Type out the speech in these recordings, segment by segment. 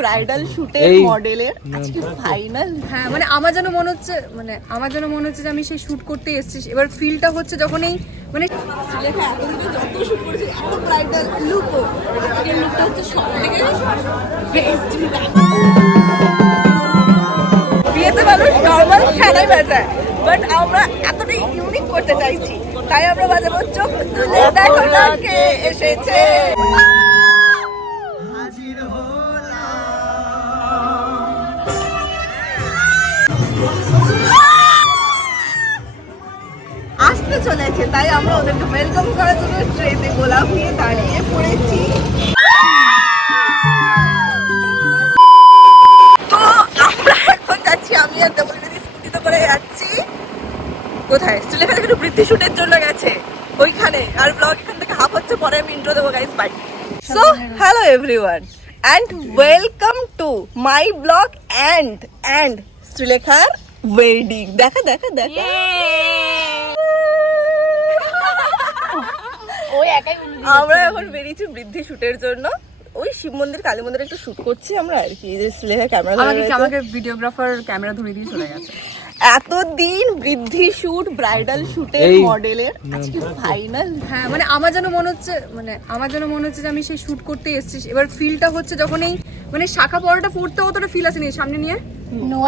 Bridal শুটের মডেলের আজকে final. হ্যাঁ মানে আমার যেন মনে হচ্ছে যে আমি সেই শুট করতে এসেছি। এবার ফিলটা হচ্ছে যখন এই মানে লেখা এতদিনে যত শুট করেছি এত ব্রাইডাল লুকও আজকের লুকটা হচ্ছে সবথেকে বেস্ট। বিয়েতে মানুষ নর্মাল খেলাই বাজায়, বাট আমরা এতটাই ইউনিক করতে চাইছি, তাই আমরা বাজাবো চোখ তুলে দেখো না কে এসেছে। আসতে চলেছে, তাই আমরা ওদেরকে ওয়েলকাম করার জন্য ট্রেনে গোলাপ নিয়ে দাঁড়িয়ে পড়েছি। তো আমরা এখন যাচ্ছি, আমি আর দেবলিদি স্কুটিতে করে যাচ্ছি। কোথায়? সুলেখা একটু বৃদ্ধি শুটের জন্য গেছে ওইখানে, আর ব্লগ এখান থেকে হাফ হচ্ছে, পরে আমি ইন্ট্রো দেবো guys, bye. So hello everyone and welcome to my blog and সুলেখার ওয়েডিং। দেখা দেখা দেখা আমরা এখন বেরিয়েছি বৃদ্ধি শুটের জন্য। ওই শিব মন্দির কালী মন্দিরে একটু শুট করছি আমরা আর কি। যে সুলেখা ক্যামেরা আমাকে ভিডিওগ্রাফার ক্যামেরা ধরে দিয়ে চলে গেছে। এতদিন বৃদ্ধি শুট ব্রাইডাল শুটের মডেলের আজকে ফাইনাল। হ্যাঁ মানে আমার যেন মনে হচ্ছে যে আমি সেই শুট করতে এসেছি। এবার ফিলটা হচ্ছে যখন এই মানে শাখা পরাটা পড়তে অতটা ফিল আসেনি, সামনে নিয়ে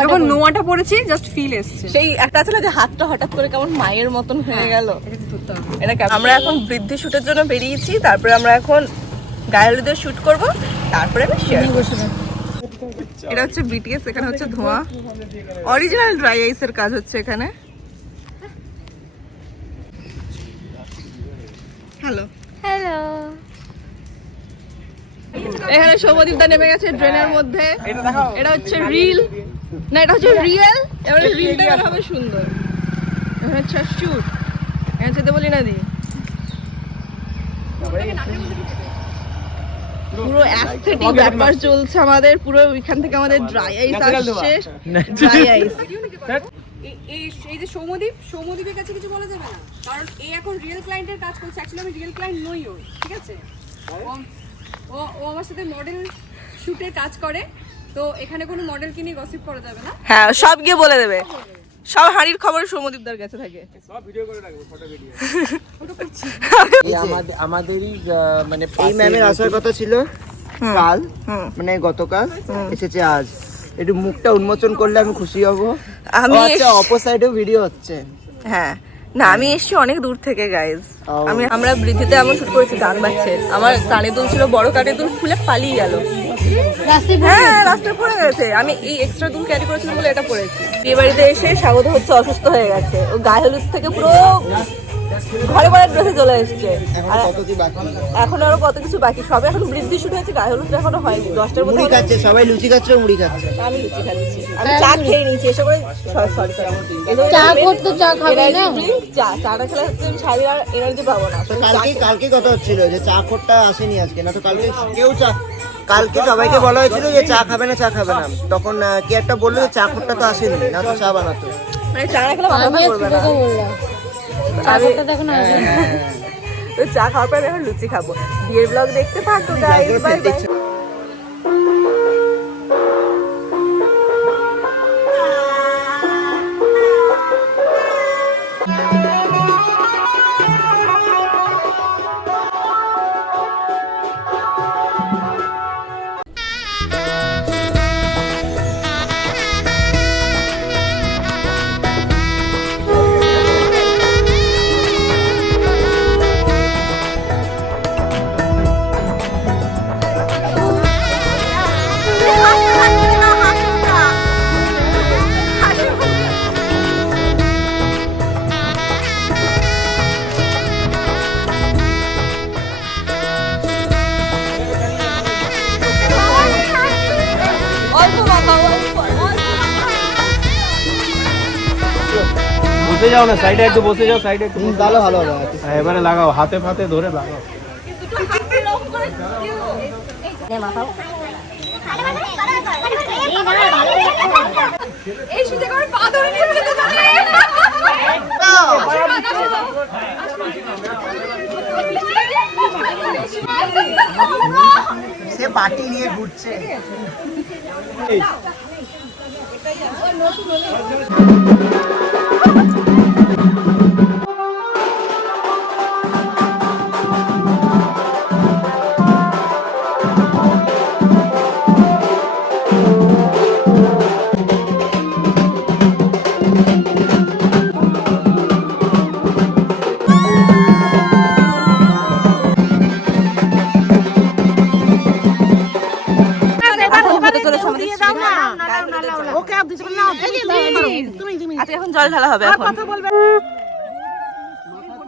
যখন নোয়াটা পড়েছি জাস্ট ফিল এসছে। সেই একটা ছিল যে হাতটা হঠাৎ করে কেমন মায়ের মতন হয়ে গেল। আমরা এখন বৃদ্ধি শুটের জন্য বেরিয়েছি, তারপরে আমরা এখন গায়ে হলুদের শুট করব, তারপরে আমি শেয়ার করব। এটা হচ্ছে বিটিএস, এখানে হচ্ছে ধোঁয়া, অরিজিনাল ড্রাই আইসের কাজ হচ্ছে এখানে। হ্যালো হ্যালো, এখানে সৌম্যদীপ দা নেমে গেছে ড্রেনের মধ্যে। এটা হচ্ছে রিল না, এটা হচ্ছে রিয়েল। এবারে রিলটা হবে সুন্দর। এখানে হচ্ছে শুট, এখানে যেতে বলি না দি পুরো অ্যাস্থেটিক ব্যাপার চলছে আমাদের। পুরো ওইখান থেকে আমাদের ড্রাই আইস আসছে, ড্রাই আইস। এই যে সৌম্যদীপের কাছে কিছু বলা যাবে না, কারণ এই এখন রিয়েল ক্লায়েন্টের কাজ করছে। অ্যাকচুয়ালি আমি রিয়েল ক্লায়েন্ট নই ওর, ঠিক আছে? ও আমার সাথে মডেল শুটে কাজ করে, তো এখানে কোনো মডেলকে নিয়ে গসিপ করা যাবে না। হ্যাঁ, সব গিয়ে বলে দেবে, সব হাড়ির খবর সৌম্যদীপদার কাছে থাকে। সব ভিডিও করে রাখবো, ফটো ভিডিও। আমাদেরই মানে এই ম্যামের আসার কথা ছিল কাল, মানে গতকাল, এসেছে আজ। একটু মুখটা উন্মোচন করলে আমি খুশি হব। আমি আচ্ছা, অপর সাইডেও ভিডিও হচ্ছে। হ্যাঁ না, আমি এসেছি অনেক দূর থেকে গাইজ। আমরা বৃদ্ধিতে এমন শুট করেছি, গান বাজছে, আমার কানে দুল ছিল, বড় কানে দুল খুলে পালিয়ে গেল। হ্যাঁ, রাস্তায় পড়ে গেছে। আমি এই এক্সট্রা দুল ক্যারি করেছিলাম বলে এটা পড়েছি। বিয়ে বাড়িতে এসে স্বাগত হচ্ছে অসুস্থ হয়ে গেছে, ও গায়ে হলুদ থেকে পুরো ঘরে ঘরে ড্রেসে চলে এসছে। এখন আরো কত কিছু বাকি, সবে এখন বৃদ্ধি শুট হয়েছে, গায়ে হলুদ এখনো হয়নি। 10টার মধ্যে মুড়ি খাচ্ছে, সবাই লুচি খাচ্ছে, মুড়ি খাচ্ছে। আমি লুচি খাচ্ছি, আমি চা খেয়ে নিয়েছি এসে করে। সরি চা করতে চা খাবে না, চাটা খেলে হচ্ছে আমি সারি আর এনার্জি পাবো না। কালকে কথা হচ্ছিল যে চা খোরটা আসেনি আজকে, না তো কালকে কেউ কালকে সবাইকে বলা হয়েছিল যে চা খাবে না। তখন কে একটা বললো যে চা খোরটা তো আসেনি, না তো চা বানাতো। মানে চা না খেলে মাথা করবে না। চা খাওয়ার পর এখন লুচি খাবো। বিয়ের ব্লগ দেখতে থাকো গাইস, বাই বাই। বসে যাও না, সাইডে একটু বসে যাও, সাইডে একটু ভালো হবে। এবারে লাগাও, হাতে ফাতে ধরে লাগাও। এই শুটে করে পা ধরে নিচ্ছে তো সে বাটি নিয়ে ঘুরছে। এখন জল ঢালা হবে।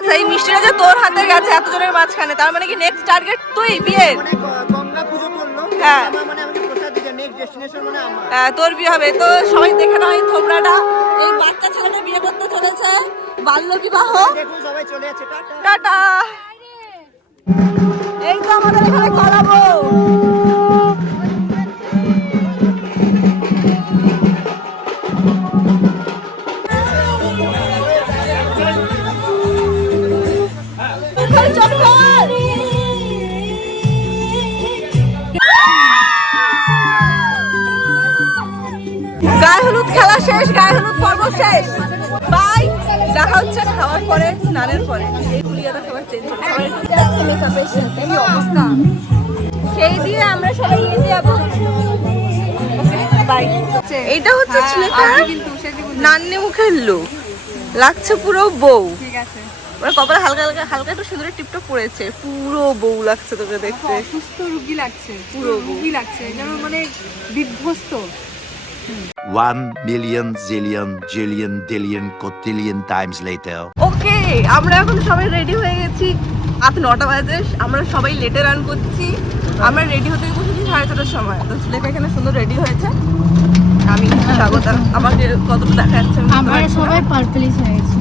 সেই মিষ্টিটা যে তোর হাতে গেছে এতজনের মাঝখানে, তার মানে কি নেক্সট টার্গেট তুই বিয়ের? গঙ্গা পুজো করলো, হ্যাঁ মানে আমাকে প্রসাদ দিচ্ছে, নেক্সট ডেস্টিনেশন মানে আমার। হ্যাঁ, তোর বিয়ে হবে। তো সবাই দেখে নাও এই থোবরাটা, এই বাচ্চা ছেলেটা বিয়ে করতে চলেছে, বাল্য বিবাহ। দেখুন সবাই চলে যাচ্ছে, টাটা। টাটা। এই তো আমাদের এখানে করাবো। গায়ে হলুদ খেলা শেষ, গায়ে হলুদ পর্ব শেষ। বাই, দেখা হচ্ছে খাওয়ার পরে, স্নানের পরে। এই পুলিয়াটা সবার চেঞ্জ এই অবস্থা, সেই দিয়ে আমরা সবাই নিয়ে যাবো। বাই। এইটা হচ্ছে শ্লেখার নান্নি মুখের লুক, লাগছে পুরো বউ। ঠিক আছে, ওরা কপালে হালকা হালকা হালকা একটু সিঁদুরের টিপটা পড়েছে, পুরো বউ লাগছে তোকে দেখতে। অসুস্থ রুগী লাগছে, পুরো রুগী লাগছে, যেন মানে বিধ্বস্ত। 1 million zillion jillion dillion cotillion times later. ওকে, আমরা এখন সবাই রেডি হয়ে গেছি। রাত 9টা বাজে, আমরা সবাই লেটে রান করছি। আমরা রেডি হতে বসেছি 4:30টার সময়। তো লেখা এখানে সুন্দর রেডি হয়েছে। আমি স্বাগতা, আমাকে কতটা দেখা যাচ্ছে আমরা সবাই পার্পলিশ হয়ে গেছি।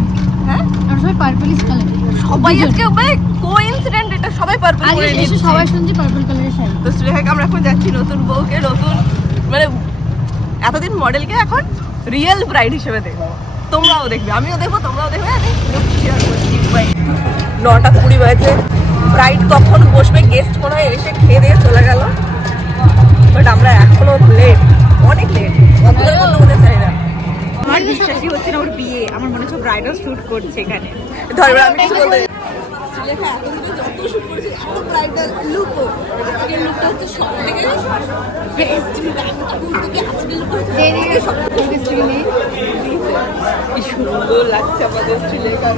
হ্যাঁ, আমরা সবাই পার্পলিশ কালার। সবাই আজকে মানে কোইন্সিডেন্ট, এটা সবাই পার্পল আগে করে এসে নিয়েছে। সবাই শুনছি পার্পল কালারের শাড়ি। তো লেখাকে আমরা এখন যাচ্ছি নতুন বউকে, নতুন মানে এতদিন মডেলকে এখন রিয়েল ব্রাইড হিসেবে দেখবো। তোমরাও দেখবে, আমিও দেখবো, তোমরাও দেখবে। আমি 9:20 বাজে। ব্রাইড কখন বসবে, গেস্ট মনে হয় এসে খেয়ে দিয়ে চলে গেল, বাট আমরা এখনো লেট, অনেক লেট। আমাদের চাই না, আমার বিশ্বাসই হচ্ছে না ওর বিয়ে। আমার মনে হচ্ছে ব্রাইডাল শুট করছে এখানে। ধরবে আমি কিছু বলতে লেখা এতদিনে যত শুট করেছি এত ব্রাইডাল লুকও, আজকের লুকটা হচ্ছে সব থেকে বেস্ট লুক। আজকের লুকটা হচ্ছে সব থেকে বেস্ট লুক। কি সুন্দর লাগছে আমাদের শ্রীলেখা।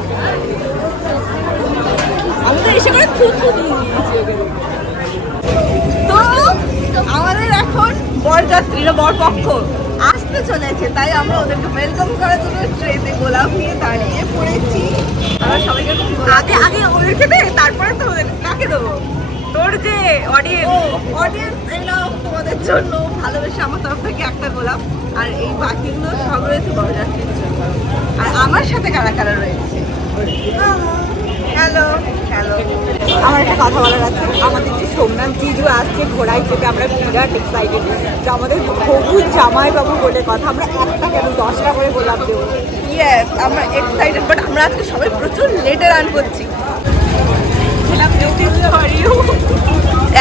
আমি তো এসে করে থুতু দিয়ে দিয়েছি ওকে। তো আমাদের এখন বরযাত্রীরা, বরপক্ষ আসতে চলেছে, তাই আমরা ওদেরকে ওয়েলকাম করার জন্য ট্রেতে গোলাপ নিয়ে দাঁড়িয়ে পড়েছি। আমরা সবাইকে আগে আগে ওদেরকে দে, তারপরে তো ওদের কাকে দেবো? তোর যে অডিয়েন্স এলো তোমাদের জন্য ভালোবেসে আমার তরফ থেকে একটা গোলাপ, আর এই বাকিগুলো সব রয়েছে বরযাত্রীর জন্য। আর আমার সাথে কারা কারা রয়েছে? হ্যালো হ্যালো, আমার একটা কথা বলার আছে। আমাদের যে সোমনাথ জিজু আসছে ঘোড়ায় চেপে, আমরা বিরাট এক্সাইটেড। যে আমাদের হবু জামাই বাবু বলে কথা, আমরা একটা কেন 10টা করে গোলাপ দেবো। ইয়েস, আমরা এক্সাইটেড, বাট আমরা আজকে সবাই প্রচুর লেটে রান করছি।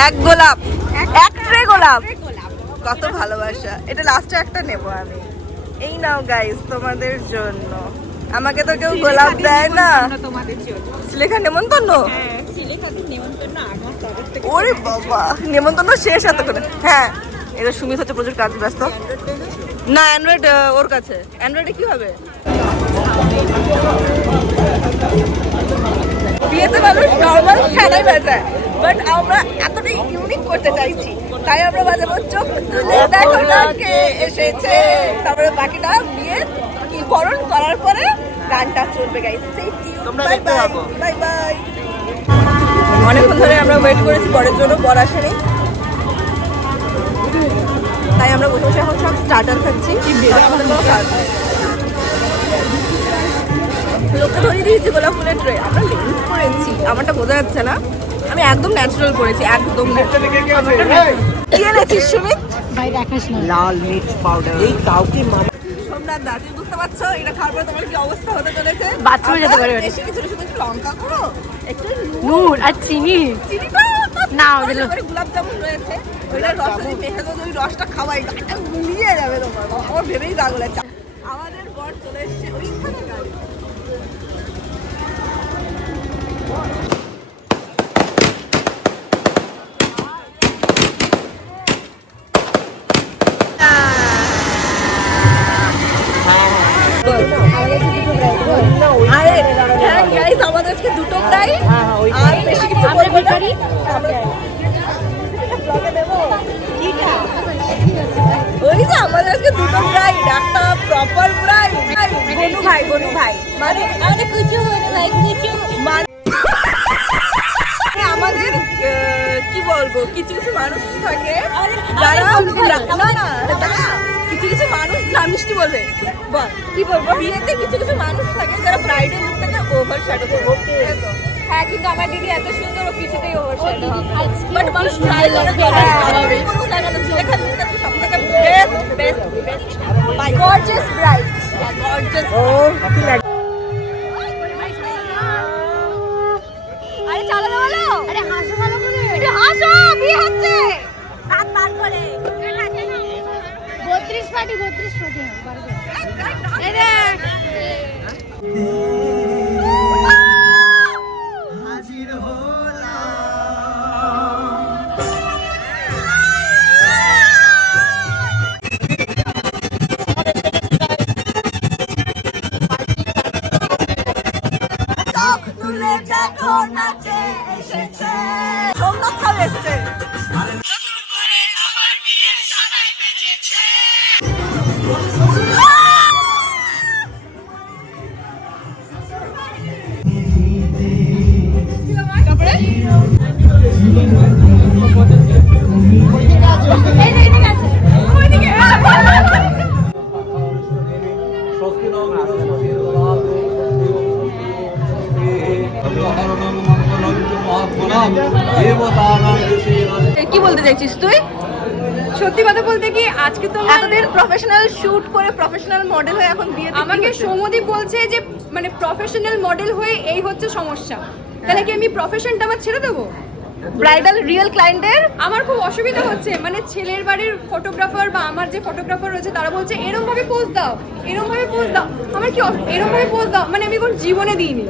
এক গোলাপ, এক ট্রে গোলাপ, কত ভালোবাসা। এটা লাস্টে একটা নেবো আমি। এই নাও গাইস, তোমাদের জন্য। আমাকে তো কেউ গোলাপ দেয় না। তোমাদের জন্য শ্রীলেখা নেমন্তন্ন? শ্রীলেখাদের নেমন্তন্ন আমার তরফ থেকে। ওরে বাবা, নেমন্তন্ন শেষ এতক্ষণে। হ্যাঁ, এটা সুমিত হচ্ছে প্রচুর কাজ ব্যস্ত। না, অ্যান্ড্রয়েড ওর কাছে। অ্যান্ড্রয়েডে কি হবে? বিয়েতে মানুষ নর্মাল খেলাই বাজায়, বাট আমরা এতটাই ইউনিক করতে চাইছি, তাই আমরা বাজাবো চোখ তুলে দেখো না কে এসেছে। তারপরে বাকিটা বিয়ে কি বরণ করার পরে গানটা চলবে guys. Bye bye bye bye. অনেকক্ষণ ধরে আমরা ওয়েট করেছি বরের জন্য, বর আসেনি, তাই আমরা বসে বসে এখন সব স্টার্টার খাচ্ছি। আমাদের কোনো কাজ নেই। লোককে ধরিয়ে দিয়েছি গোলাপ ফুলের ট্রে। আমরা লেন্স করেছি, আমারটা বোঝা যাচ্ছে না। আমি একদম ন্যাচারাল করেছি, একদম কি এনেছিস সুমিত? ভাই দেখাস না। লাল মির্চ পাউডার। এই কাউকে সোমনাথ দা, তুমি বুঝতে পারছো এটা খাওয়ার পরে তোমার কি অবস্থা হতে চলেছে? বাথরুমে যেতে পারবে না। বেশি কিছু শুধু একটু লঙ্কা করো, একটু নুন আর চিনি। চিনিটা তো না, তারপরে গোলাপ জামুন রয়েছে, ওইটার রস যদি মেখে দেবো, ওই রসটা খাওয়াই গাটা গুলিয়ে যাবে তোমার। আমার ভেবেই গা গোলাচ্ছে। আমাদের বর চলে এসছে ওইখানে গাড়ি। আরে হ্যাঁ গাইস, আমাদের আজকে দুটো প্রায় আর বেশি কিছু বলবো না। আমরা ব্লগে দেবো ওই যে আমাদের আজকে দুটো প্রায়, একটা প্রপার প্রায় গনু ভাই মানে আমাদের কিছু মানে আমাদের কি বলবো, কিছু কিছু মানুষ থাকে যারা না না দাঁড়া, কিছু কিছু মানুষ না মিষ্টি বলবে বল কি বলবো, বিয়েতে কিছু কিছু মানুষ থাকে যারা ব্রাইডের লুকটাকে ওভার শ্যাডো করবে। হ্যাঁ কিন্তু আমার দিদি এত সুন্দর, ও কিছুতেই ওভার শ্যাডো হবে, বাট মানুষ ট্রাই করে। আমি বলবো না কেন, লেখার লুকটাকে সবথেকে best my gorgeous bride, gorgeous. ও কি লাগে আরে চালা বলো, আরে হাসো ভালো করে, একটু হাসো, বিয়ে হচ্ছে তার করে 32 পার্টি এই দেখ সোমনাথ খাল এসছে। কি বলতে চাইছিস তুই? সত্যি কথা বলতে কি, আজকে তো এতদিন প্রফেশনাল শুট করে প্রফেশনাল মডেল হয়ে এখন বিয়ে আমাকে সৌমদীপ বলছে যে মানে প্রফেশনাল মডেল হয়ে এই হচ্ছে সমস্যা, তাহলে কি আমি প্রফেশনটা আমার ছেড়ে দেবো? ব্রাইডাল রিয়েল ক্লায়েন্টের আমার খুব অসুবিধা হচ্ছে, মানে ছেলের বাড়ির ফটোগ্রাফার বা আমার যে ফটোগ্রাফার রয়েছে তারা বলছে এরম ভাবে পোজ দাও, এরম ভাবে পোজ দাও। আমার কি এরম ভাবে পোজ দাও, মানে আমি কোন জীবনে দিইনি,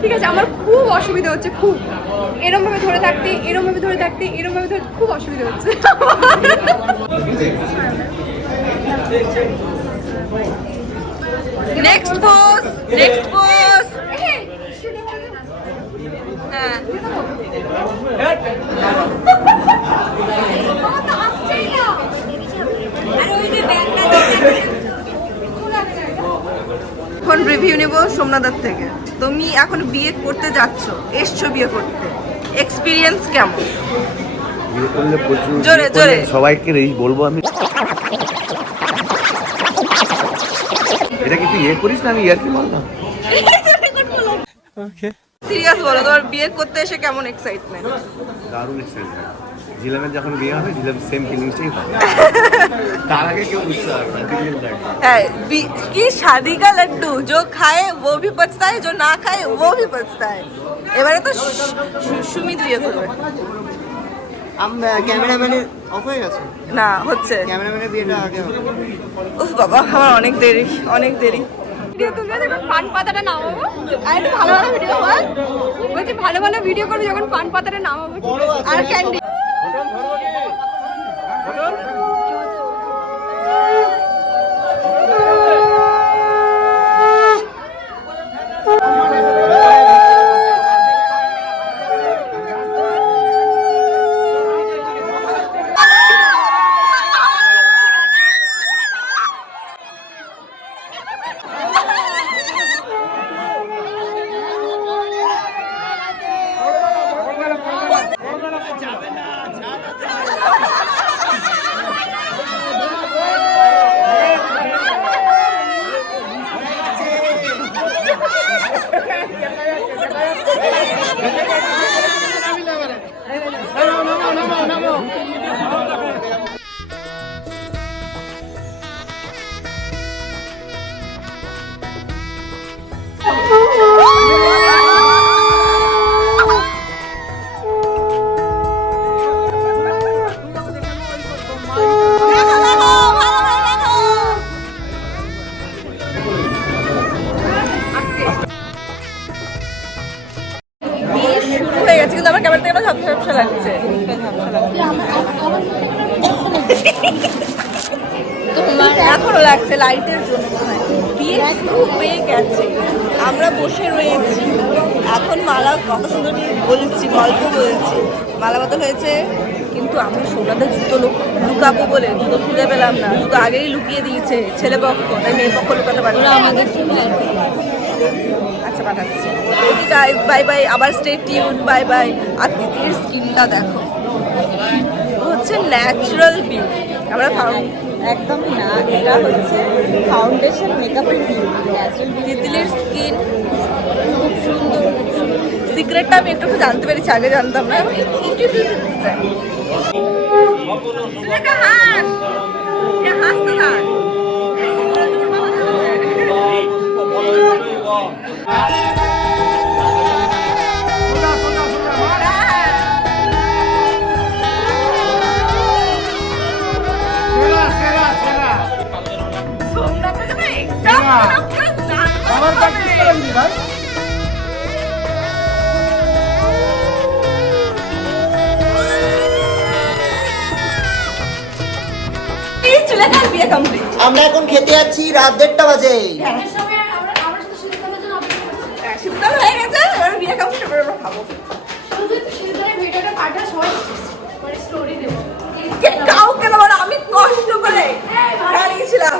ঠিক আছে? আমার খুব অসুবিধা হচ্ছে, খুব এরম ভাবে ধরে থাকতে, এরম ভাবে ধরে থাকতে, এরম ভাবে ধরে, খুব অসুবিধা হচ্ছে। Next pose, next pose. হ্যাঁ এখন রিভিউ নেব সোমনাথের থেকে। তুমি এখন বিয়ে করতে যাচ্ছ, এসছো বিয়ে করতে, এক্সপিরিয়েন্স কেমন? বিয়ে করলে প্রচুর, জোরে, বিয়ে করলে জোরে। সবাইকে বলবো আমি, এটা কি তুই ইয়ে করিস না? আমি ইয়ার্কি বললাম। সিরিয়াস বলো, তোমার বিয়ে করতে এসে কেমন এক্সাইটমেন্ট? দারুণ এক্সাইটমেন্ট। জিলামের যখন বিয়ে হবে, জিলাম সেম ফিলিংসটাই পাবে। তার আগে কেউ বুঝতে পারবে না, দিন লাগে। है कि शादी का लड्डू जो खाए वो भी पचता है, जो ना खाए वो भी पचता है। এবারে তো সুমিত বিয়ে করবে ক্যামেরাম্যানের অফ হয়ে গেছে না, হচ্ছে ক্যামেরাম্যানের বিয়েটা আগে হবে। উফ বাবা, আমার অনেক দেরি, অনেক দেরি। ভিডিও তুলবে যখন পান পাতাটা নামাবো, আর একটু ভালো ভালো ভিডিও কর, বলছি ভালো ভালো ভিডিও করবো যখন পান পাতাটা নামাবো। আর ক্যান্ডি। তোমার এখনো লাগছে লাইটের জন্য মনে হয়। বিয়ে শুরু হয়ে গেছে, আমরা বসে রয়েছি এখন। মালা কত সুন্দর বলছি, গল্প বলছি, মালা বদল হয়েছে, কিন্তু আমি সোনাদের জুতো লুকাবো বলে জুতো খুঁজে পেলাম না। জুতো আগেই লুকিয়ে দিয়েছে ছেলে পক্ষ, তাই মেয়ে পক্ষ লুকাতে পারে না আমাদের। আচ্ছা পাঠাচ্ছি। বাই বাই, আবার স্টে টিউন, বাই বাই। আর তিতির স্কিনটা দেখো, হচ্ছে ন্যাচারাল বিউটি। আমরা একদমই না, এটা হচ্ছে ফাউন্ডেশন মেকআপের বিউটি। তিতলির স্কিন খুব সুন্দর, খুব সুন্দর। সিক্রেটটা আমি একটু জানতে পেরেছি, আগে জানতাম না। আমরা এখন খেতে যাচ্ছি, রাত 1:30 বাজে। শীতকাল হয়ে গেছে, এবার বিয়ে কমপ্লিট করে আমরা খাবো। কাউকে না, আমি কষ্ট করে দাঁড়িয়েছিলাম।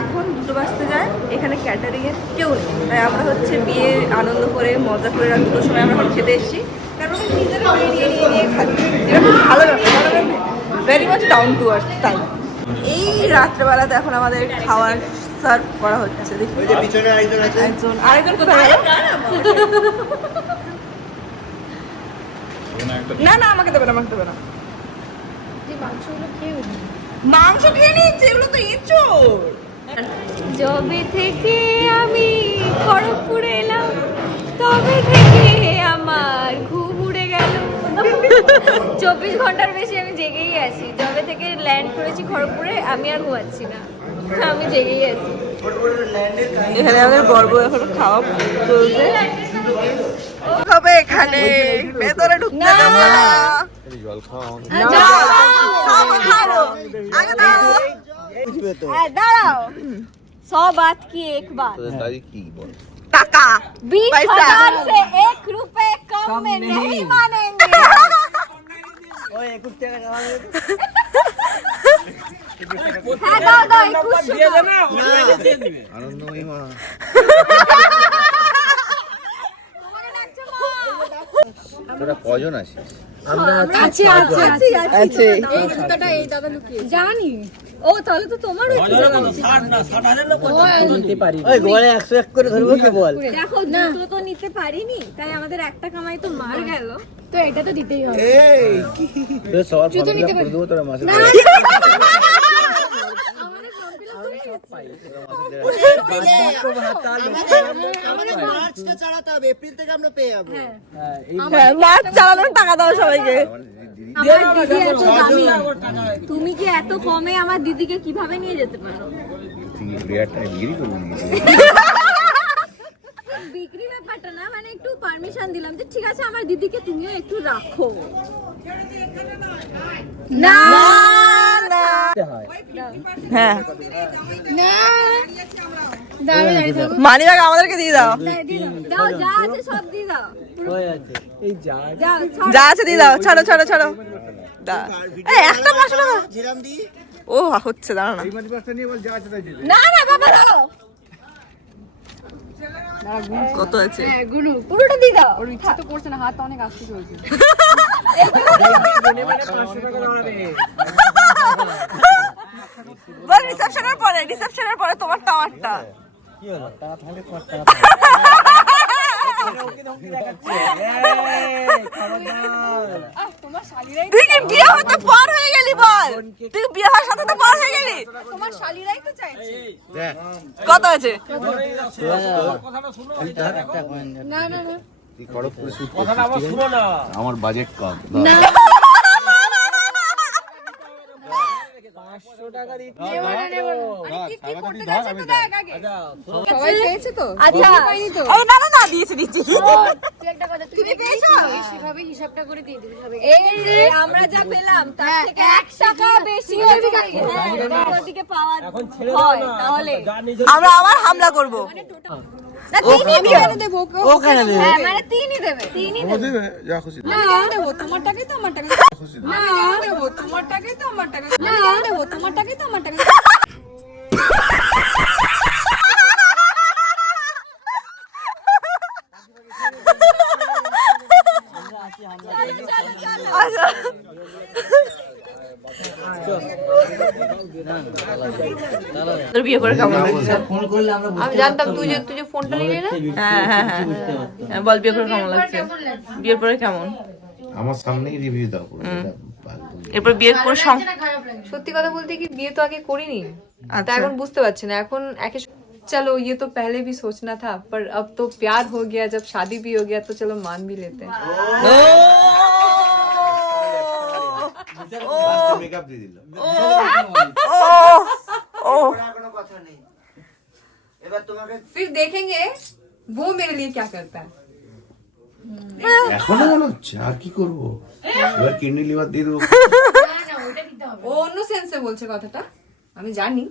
এখন 2টো বাজতে যায়, এখানে ক্যাটারিং এর কেউ নেই, তাই আমরা হচ্ছে বিয়ে আনন্দ করে মজা করে 2টোর সময় আমরা এখন খেতে এসেছি। কারণ আমি নিজেরা নিয়ে খাচ্ছি, যেটা খুব ভালো ব্যাপার, কারণ very much down to earth. তাই এই রাত্রেবেলাতে এখন আমাদের খাবার সার্ভ করা হচ্ছে। দেখি পিছনে আরেকজন আছে, আরেকজন কোথায় গেল? না না, আমাকে দেবে না, আমাকে দেবে না। মাংস খেয়ে নিচ্ছে, এগুলো তো ইঁচড়। যবে থেকে আমি খড়গপুরে এলাম তবে থেকে আমার ঘুম উড়ে গেল। 24 ঘন্টার বেশি আমি জেগেই আছি। যবে থেকে ল্যান্ড করেছি খড়গপুরে আমি আর ঘুমাচ্ছি না, আমি জেগেই আছি। এখানে আমাদের গর্ব এখন খাওয়া চলছে হবে, এখানে ভেতরে ঢুকতে দেবো না। জল খাওয়া খাবো খাবো, আগে দাঁড়াও। দাঁড়াও, 100 बात की एक बात, তারিখ কি বল? টাকা 20,000 से 1 रुपए कम में नहीं मानेंगे। ওই 21 টাকা খাওয়া হ্যাঁ দাও দাও, 21 আনন্দময়ী মা। তোরা কজন আছিস? আছে আছে আছে। এই জুতাটা এই দাদা লুকিয়ে জানি। ও তাহলে তো তোমার ওই গোয়ালে 101 করে ধরবো কি বল? দেখো, জুতো তো নিতে পারিনি, তাই আমাদের একটা কামাই তো মার গেল, তো এটা তো দিতেই হবে। এই তোর সবার ফর্ম ফিল আপ করে দেবো তোরা মাসে। আমাদের আমাদের মার্চটা চালাতে হবে, এপ্রিল থেকে আমরা পেয়ে যাবো। হ্যাঁ, মাছ চালানোর টাকা দাও সবাইকে। আমার দিদি এত দামি, তুমি কি এত কমে আমার দিদিকে কিভাবে নিয়ে যেতে পারো? বিরাটটা বিক্রি করবো বিক্রি ব্যাপারটা না, মানে একটু পারমিশন দিলাম যে ঠিক আছে আমার দিদিকে তুমিও একটু রাখো। না হ্যাঁ, না মানি ব্যাগ আমাদেরকে দিয়ে দাও। দাও, যা আছে সব দিয়ে দাও। যাও, যা আছে দিয়ে দাও, ছাড়ো ছাড়ো ছাড়ো। এই একটা 500 টাকা জিরাম দি। ও হচ্ছে, দাঁড়া না। না না বাবা দাও, কত আছে? গুনু পুরোটা দিয়ে দাও। ওর ইচ্ছা তো করছে না, হাতটা অনেক আস্তে চলছে। বল রিসেপশনের পরে তোমারটা আমারটা। কি হলো? টাকা থাকলে তোমার টাকা তোমার শালিরাই তুই কি বিয়ে হতে পার হয়ে গেলি? বল, তুই বিয়ে হওয়ার সাথে তো পার হয়ে গেলি। তোমার শালিরাই তো চাইছে। কত আছে? না না না তুই খড়গপুরে শুট করছিস, আমার বাজেট কম। সবাই পেয়েছে তো? আচ্ছা পাইনি তো? এই না না না দিয়েছি দিচ্ছি তুই একটা কথা তুমি পেয়েছো সেভাবে হিসাবটা করে দিয়ে দিবি সবাই এই যে আমরা যা পেলাম তার থেকে 1 টাকা বেশি হবে ওদিকে পাওয়া হয় তাহলে আমরা আবার হামলা করব না তিনই দেবে দেবো ও কেন দেবে? হ্যাঁ মানে তিনই দেবে তিনই দেবে না দেবো তোমার টাকাই তো আমার টাকা না দেবো তোমার টাকাই তো আমার টাকা না দেবো তোমার টাকাই তো আমার টাকা তোর বিয়ে করে কেমন লাগছে? ফোন করলে আমরা আমি জানতাম তুই যে ফোনটা নিলি না হ্যাঁ হ্যাঁ হ্যাঁ হ্যাঁ, বল বিয়ে করে কেমন লাগছে? বিয়ের পরে কেমন? আমার সামনেই রিভিউ দাও এরপর বিয়ের পর সত্যি কথা বলতে কি বিয়ে তো আগে করিনি তা আচ্ছা এখন বুঝতে পারছি না এখন একে चलो ये तो पहले भी सोचना था पर अब तो प्यार हो गया जब शादी भी हो गया तो चलो मान भी लेते हैं মেকআপ দিয়ে দিল কোনো কথা নেই এবার তোমাকে फिर देखेंगे वो मेरे लिए क्या करता है এখনো মনে হচ্ছে আর কি করবো এবার কিডনি লিভার দিয়ে দেবো ও অন্য সেন্সে বলছে কথাটা আমি জানি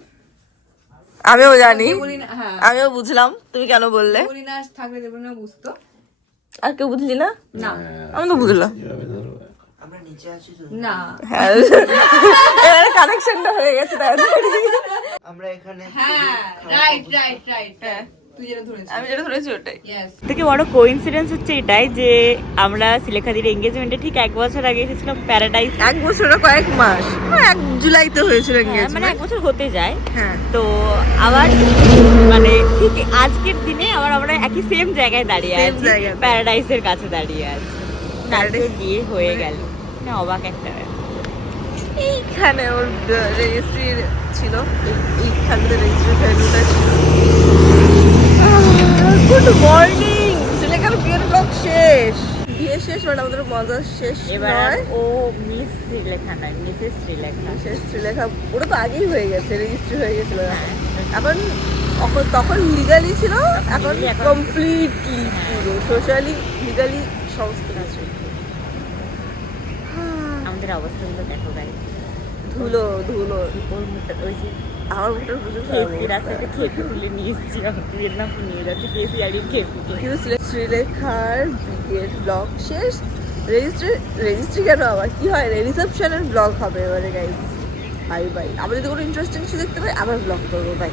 আমিও জানি বলি না হ্যাঁ আমিও বুঝলাম তুমি কেন বললে বলি না থাকলে দেবো না বুঝতো আর কেউ বুঝলি না না আমি তো বুঝলাম আমরা নিচে আছি তো না হ্যাঁ এবারে কানেকশনটা হয়ে গেছে তাড়াতাড়ি আমরা এখানে হ্যাঁ রাইট রাইট রাইট তুই যেটা ধরেছিস আমি যেটা ধরেছি ওটাই ইয়েস থেকে বড় কোইন্সিডেন্স হচ্ছে এটাই যে আমরা সিলেখাদির এঙ্গেজমেন্টে ঠিক 1 বছর আগে এসেছিলাম প্যারাডাইস। 1 বছর না কয়েক মাস 1 জুলাইতে হয়েছিল মানে এঙ্গেজমেন্ট 1 বছর হতে যায়। হ্যাঁ তো আবার মানে ঠিক আজকের দিনে আবার আমরা একই সেম জায়গায় দাঁড়িয়ে Same আছি, জায়গায়। প্যারাডাইসের কাছে দাঁড়িয়ে আছি। তারপরে বিয়ে হয়ে গেল না, অবাক একটা ব্যাপার। এইখানে ওর রেজিস্ট্রি ছিল এইখানে রেজিস্ট্রি ভ্যালুটা ছিল। গুড মর্নিং সুলেখার বিয়ের ব্লগ শেষ বিয়ে শেষ মানে আমাদের মজা শেষ এবার নয় ও মিস শ্রীলেখা নয়, মিসেস শ্রীলেখা। শেষ শ্রীলেখা ওটা তো আগেই হয়ে গেছে রেজিস্ট্রি হয়ে গেছিল এখন তখন লিগালি ছিল এখন legally এখন- কমপ্লিটলি পুরো সোশ্যালি লিগালি সমস্ত কিছু আমাদের অবস্থাগুলো দেখো গাই, ধুলো ধুলো ওর মুখটা ওই যে আমার মুখটা প্রচুর খেপি রাস্তাতে খেপি তুলে নিয়ে এসেছি, আমাকে মেদিনীপুর নিয়ে যাচ্ছে কেসিআরির খেপিকে। কিন্তু শ্রীলেখার বিয়ের ব্লগ শেষ রেজিস্ট্রি কেন আবার কি হয় রিসেপশনের ব্লগ হবে এবারে গাইস বাই বাই আবার যদি কোনো ইন্টারেস্টিং কিছু দেখতে পাই আবার ব্লগ করবো বাই